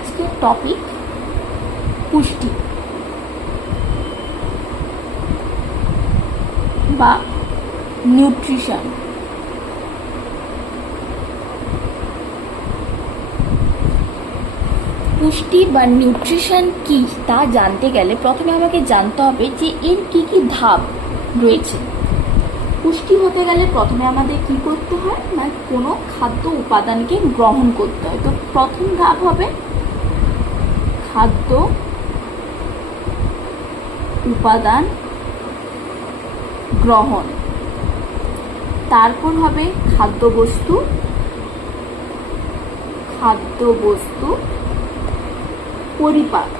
আজকের টপিক পুষ্টি বা নিউট্রিশন। পুষ্টি বা নিউট্রিশন কি তা জানতে গেলে প্রথমে আমাকে জানতে হবে যে এর কি কি ধাপ রয়েছে। পুষ্টি হতে গেলে প্রথমে আমাদের কি করতে হয় না কোনো খাদ্য উপাদানকে গ্রহণ করতে হয়। তো প্রথম ধাপ হবে খাদ্য উপাদান গ্রহণ, তারপর হবে খাদ্যবস্তু পরিপাক,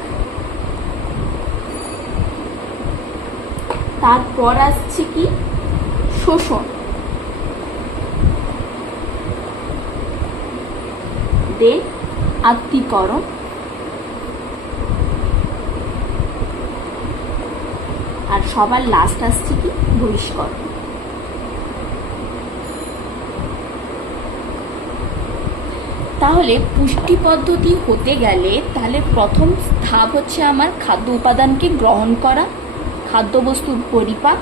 তারপর আসছে কি শোষণ, আত্তীকরণ, আর সবার লাস্ট আসছে কি বহিষ্করণ। তাহলে পুষ্টি পদ্ধতি হতে গেলে তাহলে প্রথম ধাপ হচ্ছে আমার খাদ্য উপাদানকে গ্রহণ করা, খাদ্যবস্তুর পরিপাক,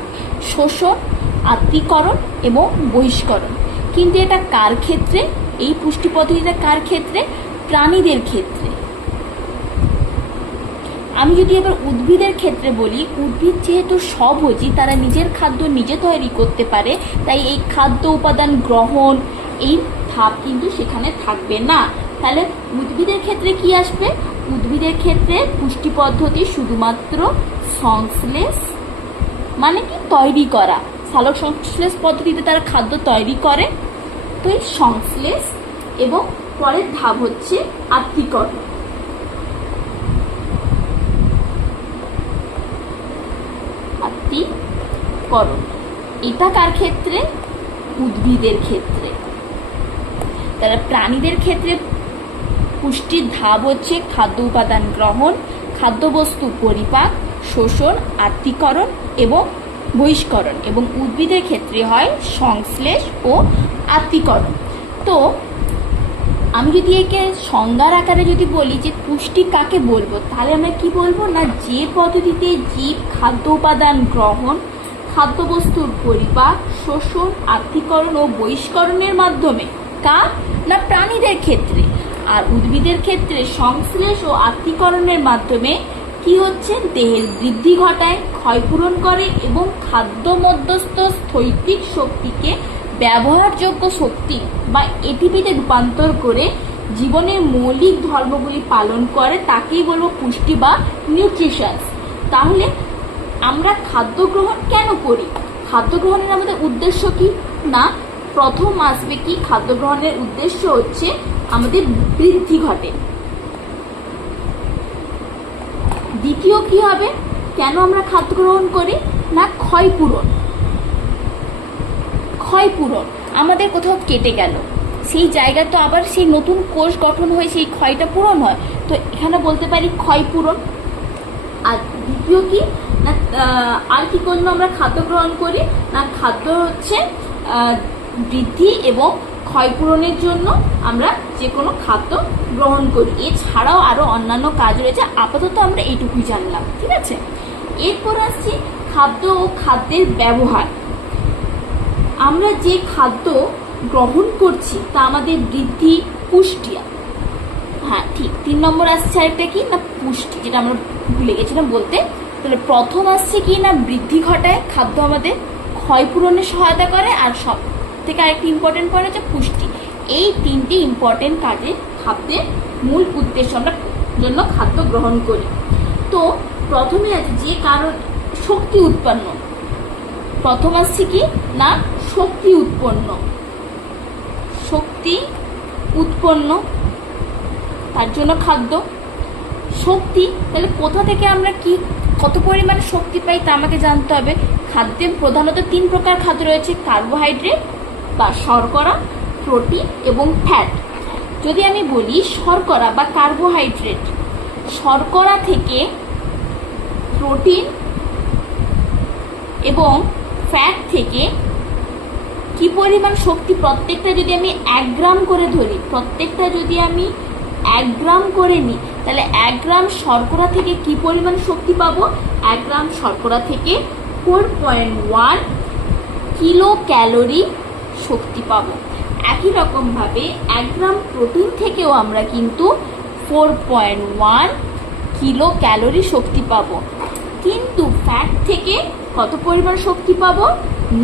শোষণ, আত্তীকরণ এবং বহিষ্করণ। কিন্তু এটা কার ক্ষেত্রে? এই পুষ্টি পদ্ধতিটা কার ক্ষেত্রে? প্রাণীদের ক্ষেত্রে। আমি যদি এবার উদ্ভিদের ক্ষেত্রে বলি, উদ্ভিদ যেহেতু স্বভোজী, তারা নিজের খাদ্য নিজে তৈরি করতে পারে, তাই এই খাদ্য উপাদান গ্রহণ এই ধাপ কিন্তু সেখানে থাকবে না। তাহলে উদ্ভিদের ক্ষেত্রে কি আসবে? উদ্ভিদের ক্ষেত্রে পুষ্টি পদ্ধতি শুধুমাত্র সংশ্লেষ, মানে কি তৈরি করা, সালোক সংশ্লেষ পদ্ধতিতে তারা খাদ্য তৈরি করে। তো এই সংশ্লেষ এবং পরের ধাপ হচ্ছে আত্তীকরণ। এটা কার ক্ষেত্রে? উদ্ভিদের ক্ষেত্রে। তারা প্রাণীদের ক্ষেত্রে পুষ্টির ধাপ হচ্ছে খাদ্য উপাদান গ্রহণ, খাদ্যবস্তু পরিপাক, শোষণ, আত্তীকরণ এবং বহিষ্করণ, এবং উদ্ভিদের ক্ষেত্রে হয় সংশ্লেষ ও আত্তীকরণ। তো আমি যদি একে সংজ্ঞার আকারে যদি বলি যে পুষ্টি কাকে বলবো, তাহলে আমরা কি বলবো না যে পদ্ধতিতে জীব খাদ্য উপাদান গ্রহণ, খাদ্যবস্তুর পরিপাক, শোষণ, আত্তীকরণ ও বহিষ্করণের মাধ্যমে, কার না প্রাণীদের ক্ষেত্রে, আর উদ্ভিদের ক্ষেত্রে সংশ্লেষ ও আত্তীকরণের মাধ্যমে কি হচ্ছে দেহের বৃদ্ধি ঘটায়, ক্ষয়পূরণ করে এবং খাদ্য মধ্যস্থ স্থৈতিক শক্তিকে ব্যবহারযোগ্য শক্তি বা এটিপিতে রূপান্তর করে জীবনের মৌলিক ধর্মগুলি পালন করে, তাকেই বলবো পুষ্টি বা নিউট্রিশন। তাহলে আমরা খাদ্য গ্রহণ কেন করি? খাদ্য গ্রহণের আমাদের উদ্দেশ্য কি না প্রথম আসবে কি খাদ্য গ্রহণের উদ্দেশ্য হচ্ছে আমাদের বৃদ্ধি ঘটে। দ্বিতীয় কি হবে কেন আমরা খাদ্য গ্রহণ করি না ক্ষয়পূরণ। আমাদের কোথাও কেটে গেল, সেই জায়গায় তো আবার সেই নতুন কোষ গঠন হয়ে সেই ক্ষয়টা পূরণ হয়, তো এখানে বলতে পারি ক্ষয়পূরণ। আর দ্বিতীয় কি না আর কি জন্য আমরা খাদ্য গ্রহণ করি না খাদ্য হচ্ছে বৃদ্ধি এবং ক্ষয়পূরণের জন্য আমরা যে কোনো খাদ্য গ্রহণ করি। এছাড়াও আরো অন্যান্য কাজ রয়েছে, আপাতত আমরা এইটুকুই জানলাম, ঠিক আছে। এরপর আসছি খাদ্য ও খাদ্যের ব্যবহার। আমরা যে খাদ্য গ্রহণ করছি তা আমাদের বৃদ্ধি, পুষ্টি, হ্যাঁ ঠিক 3 নম্বর আসছে আরেকটা কি না পুষ্টি, যেটা আমরা ভুলে গেছিলাম বলতে। তাহলে প্রথম আসছে কি না বৃদ্ধি ঘটায়, খাদ্য আমাদের ক্ষয়পূরণে সহায়তা করে, আর সব থেকে আরেকটি ইম্পর্টেন্ট পয়েন্ট হচ্ছে পুষ্টি। এই 3টি ইম্পর্টেন্ট কাজে খাদ্যের মূল উদ্দেশ্য আমরা জন্য খাদ্য গ্রহণ করি। তো প্রথমে আছে যে কারণ শক্তি উৎপন্ন, প্রথম আসছে কি না শক্তি উৎপন্ন, তার জন্য খাদ্য। শক্তি, তাহলে কোথা থেকে আমরা কি কত পরিমাণে শক্তি পাই তা আমাকে জানতে হবে। খাদ্যে প্রধানত 3 প্রকার খাদ্য রয়েছে, কার্বোহাইড্রেট বা শর্করা, প্রোটিন এবং ফ্যাট। যদি আমি বলি শর্করা বা কার্বোহাইড্রেট, শর্করা থেকে প্রোটিন এবং ফ্যাট থেকে কি পরিমাণ শক্তি, প্রত্যেকটা যদি আমি 1 গ্রাম করে ধরি, প্রত্যেকটা যদি আমি 1 গ্রাম করে নিই, তাহলে 1 গ্রাম শর্করা থেকে কি পরিমাণ শক্তি পাবো? 1 গ্রাম শর্করা থেকে 4.1 কিলো ক্যালোরি শক্তি পাবো। একই রকমভাবে 1 গ্রাম প্রোটিন থেকেও আমরা কিন্তু 4.1 কিলো ক্যালোরি শক্তি পাবো। কিন্তু ফ্যাট থেকে কত পরিমাণ শক্তি পাবো?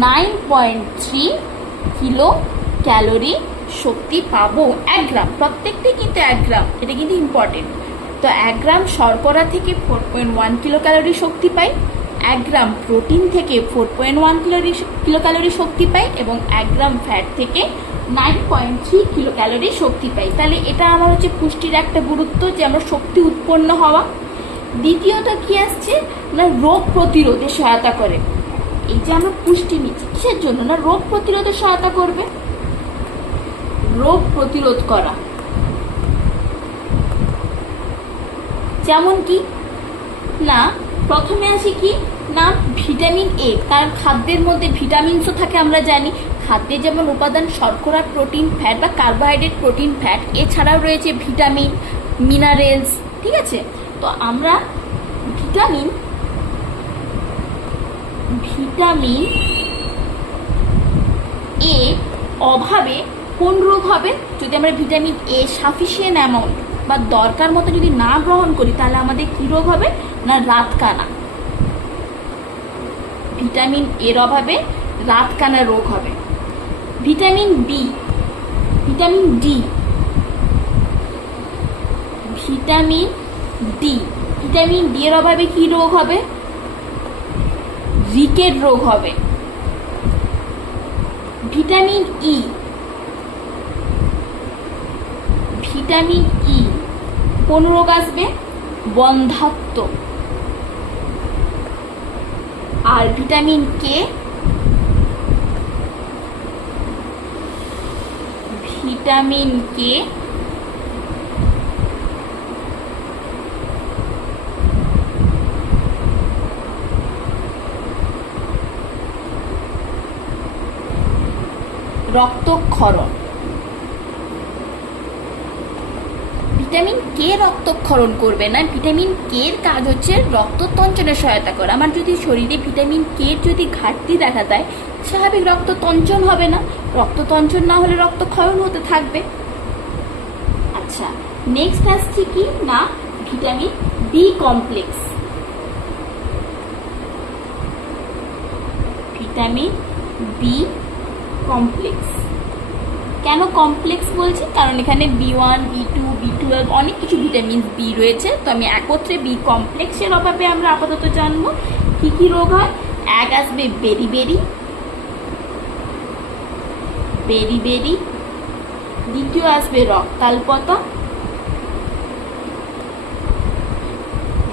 9.3 কিলো ক্যালোরি শক্তি পাবো 1 গ্রাম। প্রত্যেকটাই কিন্তু 1 গ্রাম, এটা কিন্তু ইম্পর্টেন্ট। তো 1 গ্রাম শর্করা থেকে 4.1 কিলো ক্যালোরি শক্তি পাই, 1 গ্রাম প্রোটিন থেকে 4.1 কিলো ক্যালোরি শক্তি পাই, এবং 1 গ্রাম ফ্যাট থেকে 9.3 কিলো ক্যালোরি শক্তি পাই। তাহলে এটা আমার হচ্ছে পুষ্টির একটা গুরুত্ব, যে আমরা শক্তি উৎপন্ন হওয়া। দ্বিতীয়ত কি আসছে না, রোগ প্রতিরোধে সহায়তা করে। এই যে আমরা পুষ্টি নিচ্ছি কিসের জন্য? না রোগ প্রতিরোধে সহায়তা করবে, রোগ প্রতিরোধ করা। যেমন কি না, প্রথমে আসি কি না ভিটামিন এ, কারণ খাদ্যের মধ্যে ভিটামিনসও থাকে। আমরা জানি খাদ্যে যেমন উপাদান শর্করা, প্রোটিন, ফ্যাট বা কার্বোহাইড্রেট, প্রোটিন, ফ্যাট, এছাড়াও রয়েছে ভিটামিন, মিনারেলস। ঠিক আছে, তো আমরা ভিটামিন এ অভাবে কোন রোগ হবে? যদি আমরা ভিটামিন এ সাফিসিয়েন্ট অ্যামাউন্ট বা দরকার মতো যদি না গ্রহণ করি, তাহলে আমাদের কি রোগ হবে? না রাতকানা। ভিটামিন এর অভাবে রাতকানা রোগ হবে। Vitamin B, vitamin D, vitamin D, vitamin D এর অভাবে কি রোগ হবে? রিকেট রোগ হবে। ভিটামিন ই, ভিটামিন ই কোন রোগ আসবে? বন্ধ্যাত্ব। আর ভিটামিন কে, ভিটামিন কে রক্তক্ষরণ। ভিটামিন কে রক্তক্ষরণ করবে না, ভিটামিন কে এর কাজ হচ্ছে রক্ত তঞ্চনে সহায়তা করা। আমার যদি শরীরে ভিটামিন কে যদি ঘাটতি দেখা দেয়, স্বাভাবিক রক্ত তঞ্চন হবে না, রক্ত তঞ্চন না হলে রক্তক্ষরণ হতে থাকবে। আচ্ছা, নেক্সট আসছে কি না vitamin B complex. Vitamin B complex, কেন কমপ্লেক্স বলছি? কারণ এখানে B1, B2, B12 অনেক কিছু ভিটামিন বি রয়েছে। তো আমি একত্রে বি কমপ্লেক্সের অভাবে আমরা আপাতত জানবো কি কি রোগ হয়। এক আসবে বেরিবেরি, বেরিবেরি। দ্বিতীয় আসবে রক্তাল্পতা,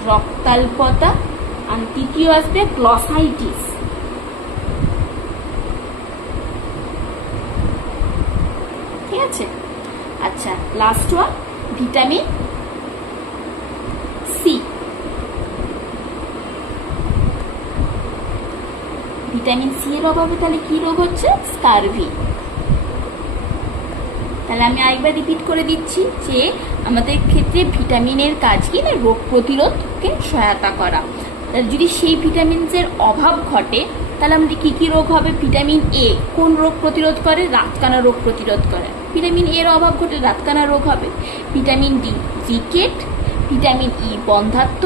রক্তাল্পতা। আর তৃতীয় আসবে গ্লসাইটিস। ঠিক আছে, আচ্ছা last one vitamin C. Vitamin C এর অভাবে তাহলে কি রোগ হচ্ছে? স্কারভি। তাহলে আমি আরেকবার রিপিট করে দিচ্ছি যে আমাদের ক্ষেত্রে ভিটামিনের কাজ কি না রোগ প্রতিরোধকে সহায়তা করা। যদি সেই ভিটামিনসের অভাব ঘটে, তাহলে আমাদের কি কি রোগ হবে? ভিটামিন এ কোন রোগ প্রতিরোধ করে? রাতকানা রোগ প্রতিরোধ করে। ভিটামিন এর অভাব ঘটে রাতকানা রোগ হবে। Vitamin D rickets, vitamin E বন্ধ্যাত্ব,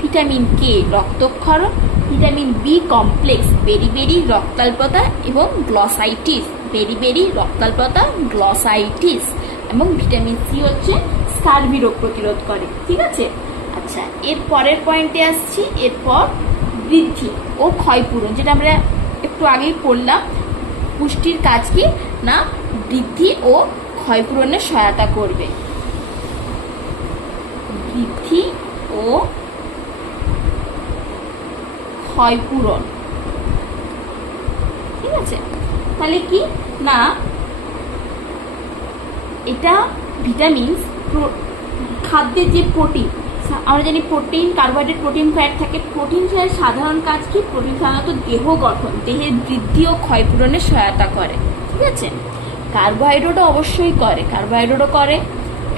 ভিটামিন কে রক্তক্ষরণ, ভিটামিন বি কমপ্লেক্স বেরিবেরি রক্তাল্পতা এবং গ্লসাইটিস, বেরিবেরি রক্তাল্পতা গ্লসাইটিস, এবং ভিটামিন সি হচ্ছে স্কারভি রোগ প্রতিরোধ করে। ঠিক আছে, আচ্ছা এর পরের পয়েন্টে আসছি। এরপর বৃদ্ধি ও ক্ষয়পূরণ, যেটা আমরা একটু আগেই পড়লাম। পুষ্টির কাজ কি না বৃদ্ধি ও ক্ষয়পূরণে সহায়তা করবে। বৃদ্ধি ও ক্ষয়পূরণ। ঠিক আছে, তাহলে কি না এটা ভিটামিনস খাদ্যের যে প্রোটিন, আমরা জানি প্রোটিন, কার্বোহাইড্রেট, প্রোটিন, ফ্যাট থাকে। প্রোটিন সাধারণ কাজ কি? প্রোটিন সাধারণত দেহ গঠন, দেহের বৃদ্ধি ও ক্ষয়পূরণে সহায়তা করে। ঠিক আছে, কার্বোহাইড্রেটও অবশ্যই করে, কার্বোহাইড্রেটও করে।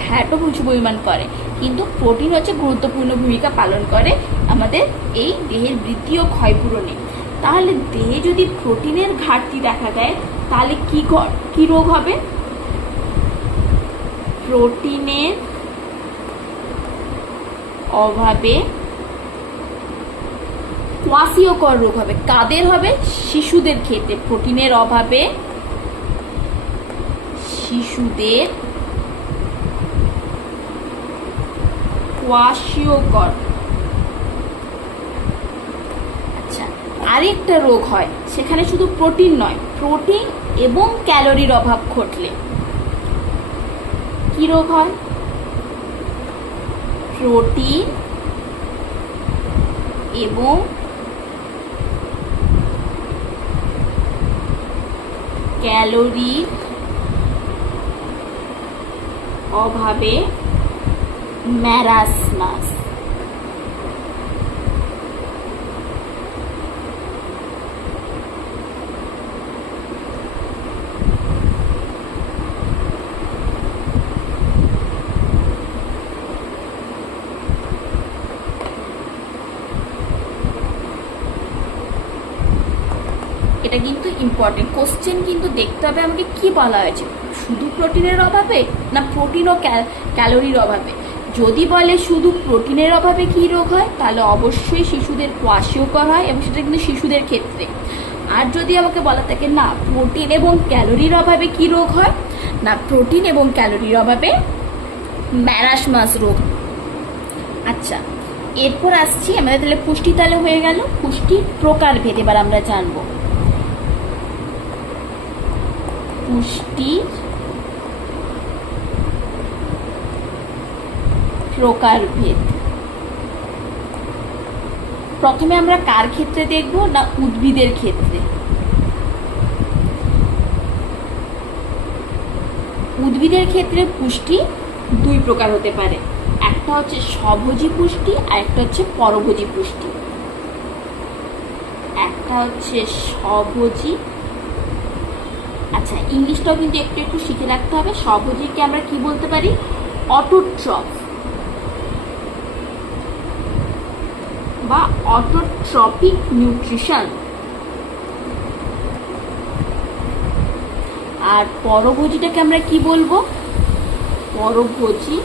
ফ্যাটও প্রচুর পরিমাণ করে, কিন্তু প্রোটিন হচ্ছে গুরুত্বপূর্ণ ভূমিকা পালন করে আমাদের এই দেহের বৃদ্ধি ও ক্ষয়পূরণে। তাহলে দেহে যদি প্রোটিনের ঘাটতি দেখা দেয় তাহলে কি রোগ হবে? প্রোটিনের অভাবে কোয়াশিয়কর রোগ হবে। কাদের হবে? শিশুদের ক্ষেত্রে প্রোটিনের অভাবে শিশুদের কোয়াশিয়কর। আচ্ছা, আরেকটা রোগ হয়, সেখানে শুধু প্রোটিন নয়, প্রোটিন এবং ক্যালোরির অভাব ঘটলে কি রোগ হয়? প্রোটিন এবং ক্যালোরির অভাবে ম্যারাসমাস। এটা কিন্তু ইম্পর্টেন্ট কোশ্চেন, কিন্তু দেখতে হবে আমাকে কি বলা হয়েছে, শুধু প্রোটিনের অভাবে না প্রোটিন ও ক্যালোরির অভাবে। যদি বলে শুধু প্রোটিনের অভাবে কি রোগ হয়, তাহলে অবশ্যই শিশুদের কোয়াশিয়কর হয়, এবং সেটা কিন্তু শিশুদের ক্ষেত্রে। আর যদি আমাকে বলা থাকে না প্রোটিন এবং ক্যালোরির অভাবে কি রোগ হয়, না প্রোটিন এবং ক্যালোরির অভাবে ম্যারাসমাস রোগ। আচ্ছা, এরপর আসছি আমাদের তাহলে পুষ্টি তাহলে হয়ে গেল। পুষ্টির প্রকারভেদ এবার আমরা জানবো। পুষ্টির প্রকারভেদ প্রথমে আমরা কার ক্ষেত্রে দেখব, না উদ্ভিদের ক্ষেত্রে। উদ্ভিদের ক্ষেত্রে পুষ্টি দুই প্রকার হতে পারে, একটা হচ্ছে স্বভোজী পুষ্টি আর একটা হচ্ছে পরভোজী পুষ্টি। একটা হচ্ছে স্বভোজী, আচ্ছা ইংলিশটাও কিন্তু একটু একটু শিখে রাখতে হবে। স্বভোজীকে আমরা কি বলতে পারি? অটোট্রফ বা অটোট্রপিক নিউট্রিশন। আর পরভোজীটাকে আমরা কি বলবো? পরভোজী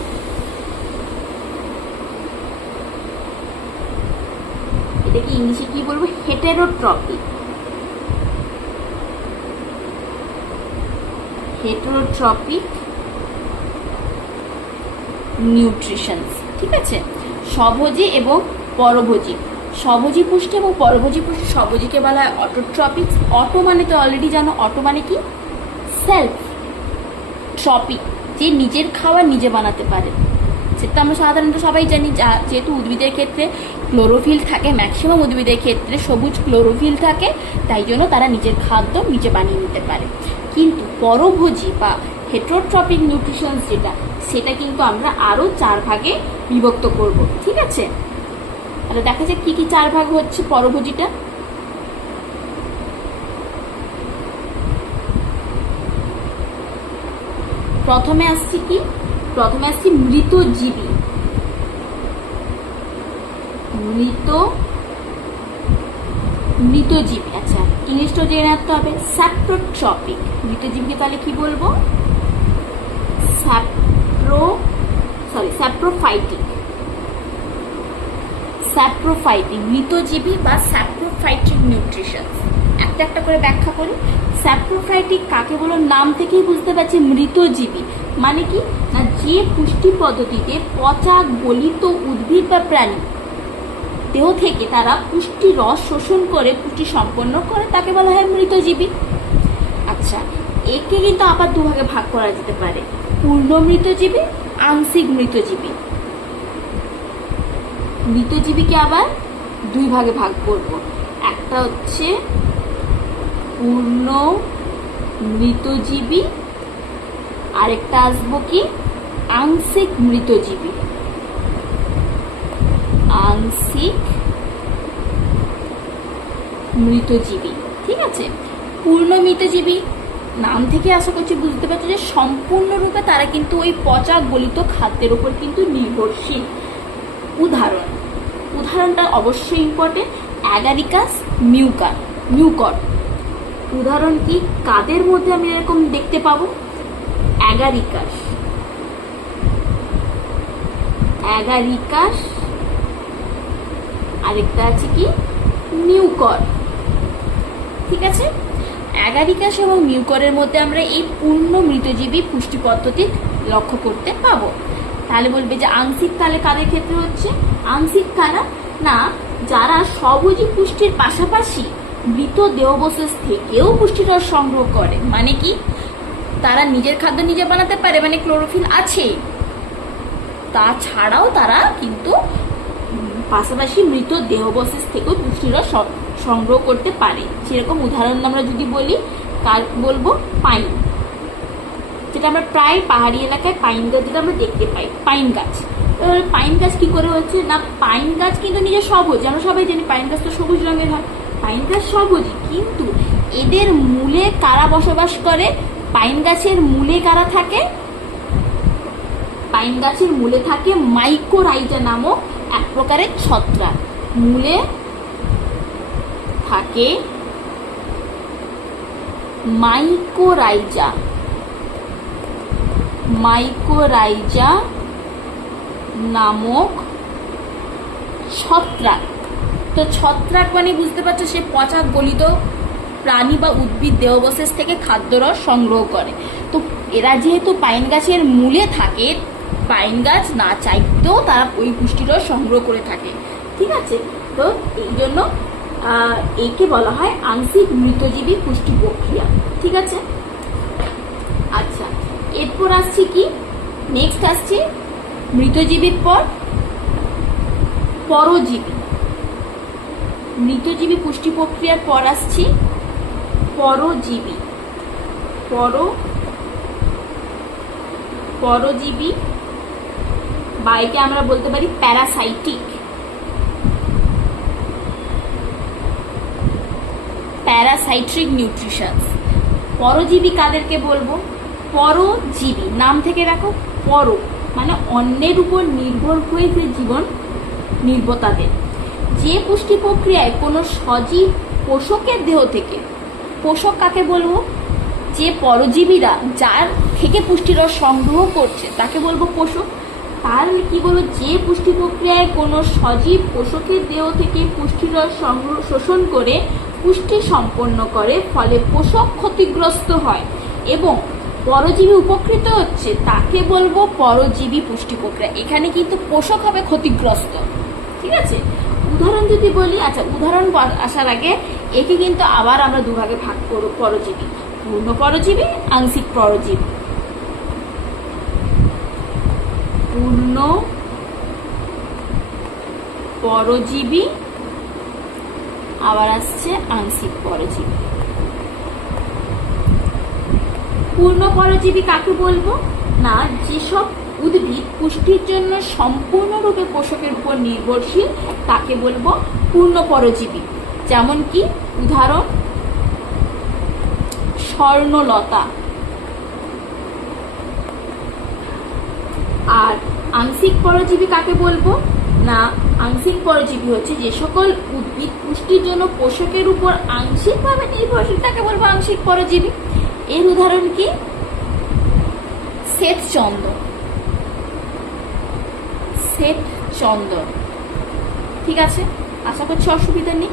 এটাকে ইংলিশে কি বলবো? হেটেরোট্রপিক। হেটেরোট্রপিক নিউট্রিশন, ঠিক আছে? স্বভোজী এবং পরভোজী। স্বভোজী পুষ্টি এবং পরভোজী পুষ্টি। স্বভোজীকে বলা হয় অটোট্রপিক। অটো মানে তো অলরেডি জানো, অটো মানে কি? সেলফ। ট্রপিক, যে নিজের খাবার নিজে বানাতে পারে, সেটা আমরা সাধারণত সবাই জানি। যেহেতু উদ্ভিদের ক্ষেত্রে ক্লোরোফিল থাকে, ম্যাক্সিমাম উদ্ভিদের ক্ষেত্রে সবুজ ক্লোরোফিল থাকে, তাই জন্য তারা নিজের খাদ্য নিজে বানিয়ে নিতে পারে। কিন্তু পরভোজী বা হেটেরোট্রপিক নিউট্রিশন যেটা, সেটা কিন্তু আমরা আরও 4 ভাগে বিভক্ত করব, ঠিক আছে? তাহলে দেখা যাক কি কি 4 ভাগ হচ্ছে পরভোজীটা। প্রথমে আসছি কি? প্রথমে আসছি মৃতজীবী। মৃতজীবী, আচ্ছা ইংলিশটা জেনে রাখতে হবে। স্যাপ্রোট্রপিক। মৃতজীবীকে তাহলে কি বলবো? স্যাপ্রোফাইটিক। স্যাপ্রোফাইটিক মৃতজীবী বা স্যাপ্রোফাইটিক নিউট্রিশন। একটা একটা করে ব্যাখ্যা করি। স্যাপ্রোফাইটিক কাকে বলো? নাম থেকেই বুঝতে পারছি মৃতজীবী মানে কি, না যে পুষ্টি পদ্ধতিতে পচা গলিত উদ্ভিদ বা প্রাণী দেহ থেকে তারা পুষ্টি রস শোষণ করে পুষ্টি সম্পন্ন করে, তাকে বলা হয় মৃতজীবী। আচ্ছা, একে কিন্তু আবার 2 ভাগে ভাগ করা যেতে পারে, পূর্ণ মৃতজীবী, আংশিক মৃতজীবী। মৃতজীবীকে আবার 2 ভাগে ভাগ করব। একটা হচ্ছে পূর্ণ মৃতজীবী, আরেকটা আসবো কি? আংশিক মৃতজীবী। আংশিক মৃতজীবী, ঠিক আছে? পূর্ণ মৃতজীবী নাম থেকে আশা করছি বুঝতে পারছো যে সম্পূর্ণরূপে তারা কিন্তু ওই পচা গলিত খাদ্যের উপর কিন্তু নির্ভরশীল। উদাহরণটা অবশ্যই ইম্পর্টেন্ট, অ্যাগারিকাস মিউকর। উদাহরণ কি, কাদের মধ্যে আমি এরকম দেখতে পাবো? অ্যাগারিকাস, আরেকটা আছে কি মিউকর। ঠিক আছে, অ্যাগারিকাস এবং মিউকরের মধ্যে আমরা এই পূর্ণ মৃতজীবী পুষ্টি পদ্ধতি লক্ষ্য করতে পাবো। তাহলে বলবে যে আংশিক, তাহলে কাদের ক্ষেত্রে হচ্ছে আংশিক? কারা না, যারা স্বভোজী পুষ্টির পাশাপাশি মৃত দেহাবশেষ থেকেও পুষ্টিরস সংগ্রহ করে। মানে কি, তারা নিজের খাদ্য নিজে বানাতে পারে, মানে ক্লোরোফিল আছে, তাছাড়াও তারা কিন্তু পাশাপাশি মৃত দেহাবশেষ থেকেও পুষ্টিরস সংগ্রহ করতে পারে। সেরকম উদাহরণ আমরা যদি বলি, কার বলবো? পাইন, যেটা আমরা প্রায় পাহাড়ি এলাকায় পাইন গাছ যেটা আমরা দেখতে পাই, পাইন গাছ। এবার পাইন গাছ কি করে হচ্ছে না, পাইন গাছ কিন্তু নিজে সবুজ, আমরা সবাই জানি পাইন গাছ তো সবুজ রঙের হয়, পাইন গাছ সবুজই, কিন্তু এদের মূলে কারা বসবাস করে? পাইন গাছের মূলে কারা থাকে? পাইন গাছের মূলে থাকে মাইকোরাইজা নামক এক প্রকারের ছত্রাক। মূলে থাকে মাইকোরাইজা নামক ছত্রাক। তো ছত্রাক মানে বুঝতে পারছো, সে পচা গলিত প্রাণী বা উদ্ভিদ দেহাবশেষ থেকে খাদ্যরস সংগ্রহ করে। তো এরা যেহেতু পাইন গাছের মূলে থাকে, পাইন গাছ না চাইতেও তারা ওই পুষ্টিরস সংগ্রহ করে থাকে। ঠিক আছে, তো এই জন্য একে বলা হয় আংশিক মৃতজীবী পুষ্টি প্রক্রিয়া। ঠিক আছে, আচ্ছা, এরপর আসছি কি, নেক্সট আসছি মৃতজীবীর পর পরজীবী। মৃতজীবী পুষ্টি প্রক্রিয়ার পর আসছি পরজীবী। পরজীবী বা একে আমরা বলতে পারি প্যারাসাইটিক নিউট্রিশন। পরজীবী কাদেরকে বলবো? পরজীবী নাম থেকে রাখো, পর মানে অন্যের উপর নির্ভর হয়ে যে জীবন নির্ভর তাদের, যে পুষ্টি প্রক্রিয়ায় কোনো সজীব পোষকের দেহ থেকে, পোষক কাকে বলবো? যে পরজীবীরা যার থেকে পুষ্টিরস সংগ্রহ করছে তাকে বলবো পোষক। তাহলে কি বলবো? যে পুষ্টি প্রক্রিয়ায় কোনো সজীব পোষকের দেহ থেকে পুষ্টিরস শোষণ করে পুষ্টি সম্পন্ন করে, ফলে পোষক ক্ষতিগ্রস্ত হয় এবং পরজীবী উপকৃত হচ্ছে, তাকে বলবো পরজীবী পুষ্টি প্রক্রিয়া। এখানে কিন্তু পোষক হবে ক্ষতিগ্রস্ত। ঠিক আছে, উদাহরণ যদি বলি, আচ্ছা উদাহরণ আসার আগে একে কিন্তু আবার আমরা দুভাগে ভাগ করব, পরজীবী, পূর্ণ পরজীবী, আংশিক পরজীবী। পূর্ণ পরজীবী, আবার আসছে আংশিক পরজীবী। পূর্ণ পরজীবী কাকে বলবো? না, যেসব উদ্ভিদ পুষ্টির জন্য সম্পূর্ণরূপে পোষকের উপর নির্ভরশীল তাকে বলবো পূর্ণ পরজীবী। যেমন কি উদাহরণ, স্বর্ণলতা। আর আংশিক পরজীবী কাকে বলবো? না, আংশিক পরজীবী হচ্ছে যে সকল উদ্ভিদ পুষ্টির জন্য পোষকের উপর আংশিকভাবে নির্ভরশীল তাকে বলবো আংশিক পরজীবী। এর উদাহরণ কি? শ্বেতচন্দন। ঠিক আছে, আশা করছি অসুবিধা নেই।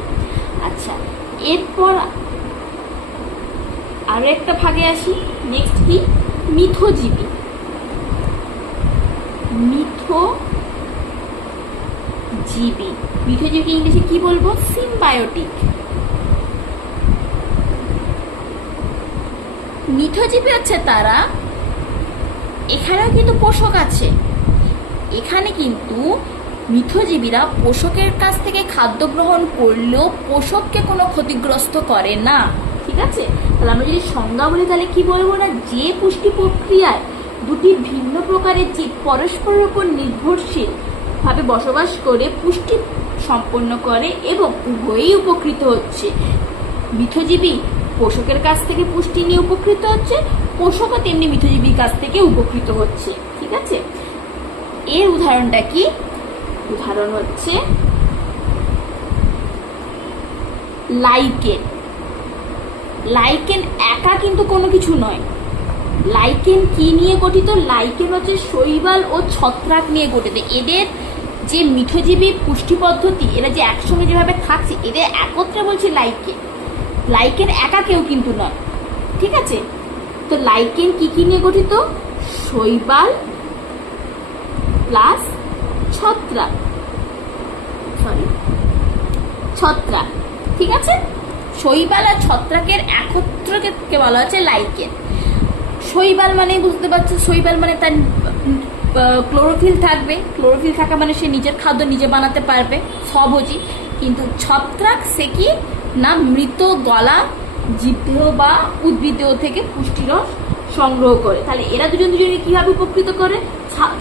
আচ্ছা, এরপর আরো একটা ভাগে আসি, নেক্সট কি? মিথজীবী। মিথজীবীকে ইংলিশে কি বলবো? সিম্বায়োটিক। মিথজীবী হচ্ছে তারা, এখানেও কিন্তু পোষক আছে, এখানে কিন্তু মিথজীবীরা পোষকের কাছ থেকে খাদ্য গ্রহণ করলেও পোষককে কোনো ক্ষতিগ্রস্ত করে না। ঠিক আছে, তাহলে আমরা যদি সংজ্ঞা বলি তাহলে কি বলবো? না, যে পুষ্টি প্রক্রিয়ায় দুটি ভিন্ন প্রকারের জীব পরস্পরের উপর নির্ভরশীল ভাবে বসবাস করে পুষ্টি সম্পন্ন করে এবং উভয়ই উপকৃত হচ্ছে। মিথজীবী পোষকের কাছ থেকে পুষ্টি নিয়ে উপকৃত হচ্ছে, পোষকও তেমনি মিথজীবীর কাছ থেকে উপকৃত হচ্ছে। ঠিক আছে, এর উদাহরণটা কি? উদাহরণ হচ্ছে লাইকেন। লাইকেন একা কিন্তু কোনো কিছু নয়। লাইকেন কি নিয়ে গঠিত? লাইকেন হচ্ছে শৈবাল ও ছত্রাক নিয়ে গঠিত। এদের যে মিথজীবী পুষ্টি পদ্ধতি, এরা যে একসঙ্গে যেভাবে থাকছে, এদের একত্রে বলছে লাইকেন। লাইকেন একা কেউ কিন্তু নয়। ঠিক আছে, তো লাইকেন কি কি নিয়ে গঠিত? শৈবাল প্লাস ছত্রাক, ছত্রাক। ঠিক আছে, শৈবাল আর ছত্রাকের একত্রকে বলা হচ্ছে লাইকেন। শৈবাল মানে বুঝতে পারছো, শৈবাল মানে তার ক্লোরোফিল থাকবে, ক্লোরোফিল থাকা মানে সে নিজের খাদ্য নিজে বানাতে পারবে, স্বভোজী। কিন্তু ছত্রাক সে কি না, মৃত গলা জীবদেহ বা উদ্ভিদদেহ থেকে পুষ্টিরস সংগ্রহ করে। তাহলে এরা দুজনে কিভাবে উপকৃত করে?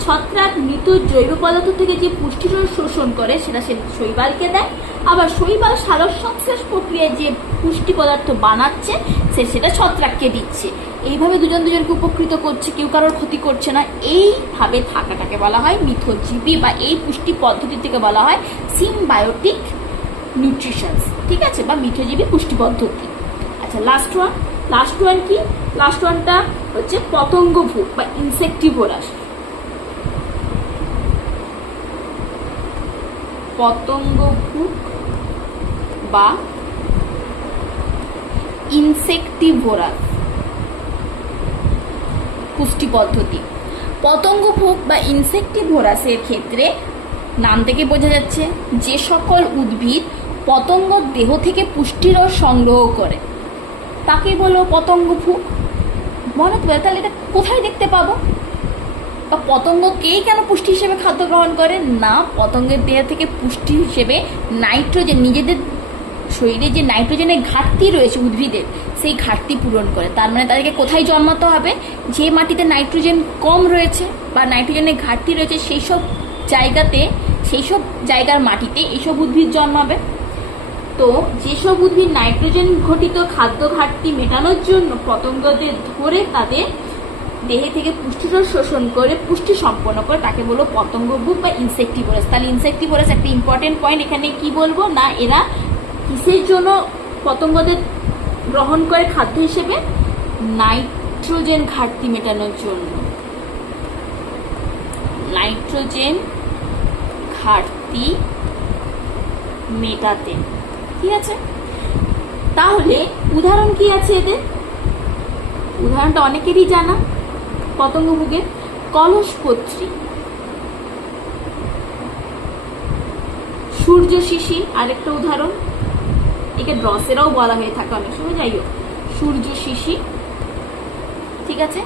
ছত্রাক মৃত জৈব পদার্থ থেকে যে পুষ্টিরস শোষণ করে সেটা সে শৈবালকে দেয়, আবার শৈবাল সালোক সংশ্লেষ প্রক্রিয়ায় যে পুষ্টি পদার্থ বানাচ্ছে সেটা ছত্রাককে দিচ্ছে। এইভাবে দুজনকে উপকৃত করছে, কেউ কারোর ক্ষতি করছে না। এইভাবে থাকাটাকে বলা হয় মিথজীবী, বা এই পুষ্টি পদ্ধতি থেকে বলা হয় সিম্বায়োটিক নিউট্রিশনস। ঠিক আছে, বা মিথজীবী পুষ্টি পদ্ধতি। আচ্ছা, লাস্ট ওয়ান কি? লাস্ট ওয়ানটা হচ্ছে পতঙ্গভুক বা ইনসেক্টিভোরাস। পতঙ্গভুক বা ইনসেক্টিভোরাস পুষ্টি পদ্ধতি। পতঙ্গভুক বা ইনসেক্টিভোরাসের ক্ষেত্রে নাম থেকে বোঝা যাচ্ছে যে সকল উদ্ভিদ পতঙ্গ দেহ থেকে পুষ্টিরস সংগ্রহ করে তাকে বলো পতঙ্গভুক। মনে হতে পারে তাহলে এটা কোথায় দেখতে পাবো? বা পতঙ্গকেই কেন পুষ্টি হিসেবে খাদ্য গ্রহণ করে? না, পতঙ্গের দেহ থেকে পুষ্টি হিসেবে নাইট্রোজেন, নিজেদের শরীরে যে নাইট্রোজেনের ঘাটতি রয়েছে উদ্ভিদের, সেই ঘাটতি পূরণ করে। তার মানে তাদেরকে কোথায় জন্মাতে হবে? যে মাটিতে নাইট্রোজেন কম রয়েছে বা নাইট্রোজেনের ঘাটতি রয়েছে সেই সব জায়গার মাটিতে এইসব উদ্ভিদ জন্মাবে। তো যেসব উদ্ভিদ নাইট্রোজেন ঘটিত খাদ্য ঘাটতি মেটানোর জন্য পতঙ্গদের ধরে তাদের দেহে থেকে পুষ্টিরস শোষণ করে পুষ্টি সম্পন্ন করে তাকে বলবো পতঙ্গভুক বা ইনসেক্টিভোরাস। তাহলে ইনসেক্টিভোরাস একটা ইম্পর্টেন্ট পয়েন্ট। এখানে কি বলবো না, এরা কিসের জন্য পতঙ্গদের গ্রহণ করে খাদ্য হিসেবে? নাইট্রোজেন ঘাটতি মেটানোর জন্য। নাইট্রোজেন ঘাটতি মেটাতে। ঠিক আছে, তাহলে উদাহরণ কি আছে এদের? উদাহরণটা অনেকেরই জানা পতঙ্গভুগের। কলসপত্রী, সূর্য শিশি আরেকটা উদাহরণ। একে ড্রসেরাও বলা হয়ে থাকে অনেক সময়, যাই হোক সূর্য শিশি। ঠিক আছে,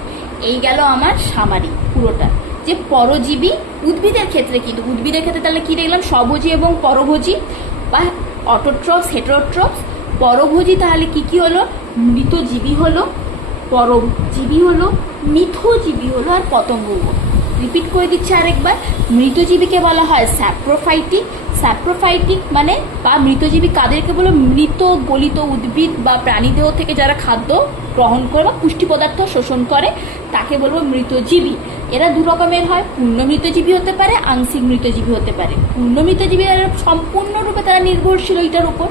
এই গেল আমার সামারি পুরোটা। যে পরজীবী উদ্ভিদের ক্ষেত্রে, কিন্তু উদ্ভিদের ক্ষেত্রে তাহলে কি দেখলাম? স্বভোজী এবং পরভোজী বা অটোট্রপস, হেটারোট্রপস। পরভোজী তাহলে কি কি হলো? মৃতজীবী হলো, পরজীবী হলো, মিথজীবী হলো, আর পতঙ্গ। রিপিট করে দিচ্ছি আরেকবার। মৃতজীবীকে বলা হয় স্যাপ্রোফাইটিক। স্যাপ্রোফাইটিক মানে বা মৃতজীবী কাদেরকে বলো? মৃত গলিত উদ্ভিদ বা প্রাণীদেহ থেকে যারা খাদ্য গ্রহণ করে বা পুষ্টি পদার্থ শোষণ করে তাকে বলবো মৃতজীবী। এরা দু রকমের হয়, পূর্ণ মৃতজীবী হতে পারে, আংশিক মৃতজীবী হতে পারে। পূর্ণ মৃতজীবী সম্পূর্ণরূপে তারা নির্ভরশীল ওইটার উপর,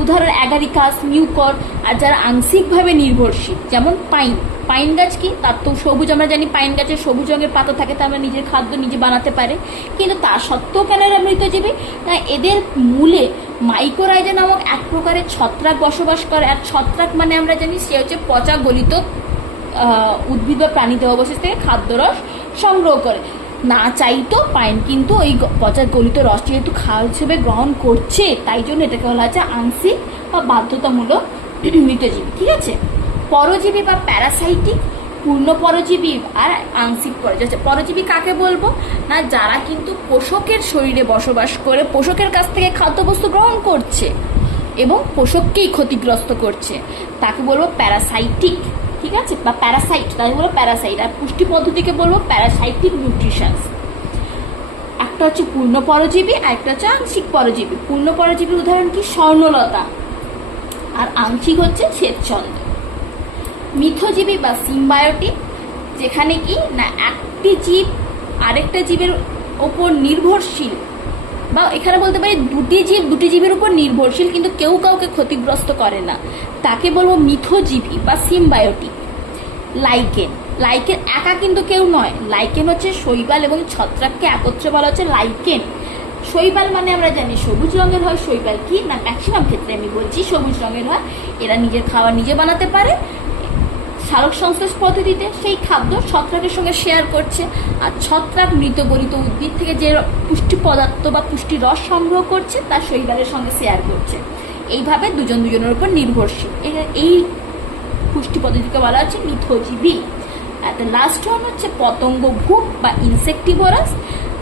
উদাহরণ অ্যাগারিকাস, মিউকর। আর যারা আংশিকভাবে নির্ভরশীল, যেমন পাইন গাছ কি, তার তো সবুজ, আমরা জানি পাইন গাছের সবুজ রঙের পাতা থাকে, তা আমরা নিজের খাদ্য নিজে বানাতে পারে। কিন্তু তা সত্ত্বেও কেন এরা মৃতজীবী? না, এদের মূলে মাইকোরাইজা নামক এক প্রকারের ছত্রাক বসবাস করে। আর ছত্রাক মানে আমরা জানি সে হচ্ছে পচা গলিত উদ্ভিদ বা প্রাণী দেহাবশেষ থেকে খাদ্যরস সংগ্রহ করে। না চাইতো পাইন কিন্তু ওই পচা গলিত রস যেহেতু খাওয়া হিসেবে গ্রহণ করছে, তাই জন্য এটাকে বলা হচ্ছে আংশিক বা বাধ্যতামূলক মৃতজীবী। ঠিক আছে, পরজীবী বা প্যারাসাইটিক, পূর্ণ পরজীবী আর আংশিক পরজীবী। পরজীবী কাকে বলবো না? যারা কিন্তু পোষকের শরীরে বসবাস করে পোষকের কাছ থেকে খাদ্যবস্তু গ্রহণ করছে এবং পোষককেই ক্ষতিগ্রস্ত করছে, তাকে বলবো প্যারাসাইটিক। ঠিক আছে, বা প্যারাসাইট, তাই বলবো প্যারাসাইট। আর পুষ্টি পদ্ধতিকে বলবো প্যারাসাইটিক নিউট্রিশনস। একটা হচ্ছে পূর্ণ পরজীবী আর একটা হচ্ছে আংশিক পরজীবী। পূর্ণ পরজীবীর উদাহরণ কি? স্বর্ণলতা। আর আংশিক হচ্ছে শ্বেতছন্দ। মিথজীবী বা সিম্বায়োটিক, যেখানে কি না একটি জীব আরেকটা জীবের ওপর নির্ভরশীল, বা এখানে বলতে পারি দুটি জীবের উপর নির্ভরশীল কিন্তু কেউ কাউকে ক্ষতিগ্রস্ত করে না, তাকে বলবো মিথজীবী বা সিম্বায়োটিক। লাইকেন, লাইকেন একা কিন্তু কেউ নয়, লাইকেন হচ্ছে শৈবাল এবং ছত্রাককে একত্রে বলা হচ্ছে লাইকেন। শৈবাল মানে আমরা জানি সবুজ রঙের হয়, শৈবাল কি না ম্যাক্সিমাম ক্ষেত্রে আমি বলছি সবুজ রঙের হয়। এরা নিজের খাবার নিজে বানাতে পারে সালোক সংশ্লেষ পদ্ধতিতে, সেই খাদ্য ছত্রাকের সঙ্গে শেয়ার করছে। আর ছত্রাক মৃত গলিত উদ্ভিদ থেকে যে পুষ্টি পদার্থ বা পুষ্টি রস সংগ্রহ করছে তা শৈবালের সঙ্গে শেয়ার করছে। এইভাবে দুজনের উপর নির্ভরশীল, এই পুষ্টি পদ্ধতিকে বলা হচ্ছে মিথজীবী। আর লাস্ট ওয়ান হচ্ছে পতঙ্গভুক বা ইনসেক্টিভোরাস।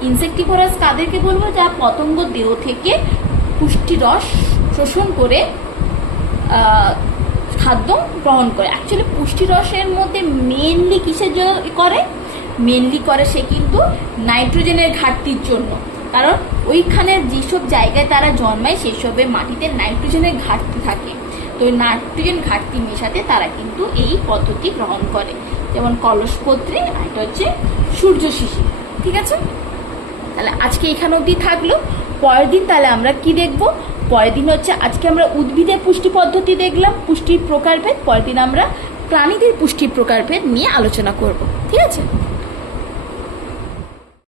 ইনসেক্টিভোরাস কাদেরকে বলবো? যা পতঙ্গ দেহ থেকে পুষ্টি রস শোষণ করে খাদ্য গ্রহণ করে। অ্যাকচুয়ালি পুষ্টি রসের মধ্যে মেনলি কিসের জন্য করে? মেনলি করে সে কিন্তু নাইট্রোজেনের ঘাটতির জন্য, কারণ ওইখানের যেসব জায়গায় তারা জন্মায় সেসবে মাটিতে নাইট্রোজেনের ঘাটতি থাকে, তো ওই নাইট্রোজেন ঘাটতি মেশাতে তারা কিন্তু এই পদ্ধতি গ্রহণ করে, যেমন কলসপত্রী, আর এটা হচ্ছে সূর্য শিশির। ঠিক আছে, তাহলে আজকে এখানে অবধি থাকলো। পরের দিন তাহলে আমরা কি দেখব? পরের দিন হচ্ছে আজকে আমরা উদ্ভিদের পুষ্টি পদ্ধতি দেখলাম, পুষ্টির প্রকারভেদ। পরের দিন আমরা প্রাণীদের পুষ্টির প্রকারভেদ নিয়ে আলোচনা করব। ঠিক আছে।